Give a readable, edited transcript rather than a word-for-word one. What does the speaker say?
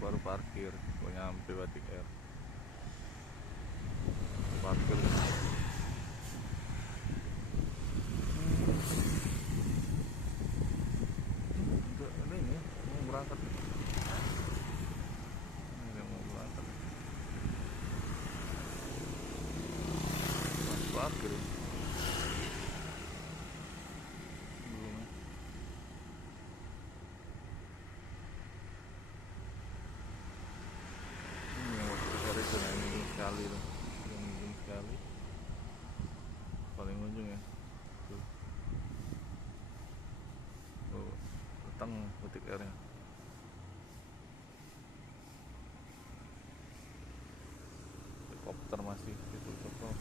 baru parkir, baru nyampe Batik Air. Parkir. Ada ini mau berangkat. Ini mau berangkat. Parkir. Belum. Ini yang waktu cari itu yang ujung sekali tuh, yang ujung sekali, paling ujung ya. Tuh. Oh, datang Batik Airnya. Helikopter masih ditutup.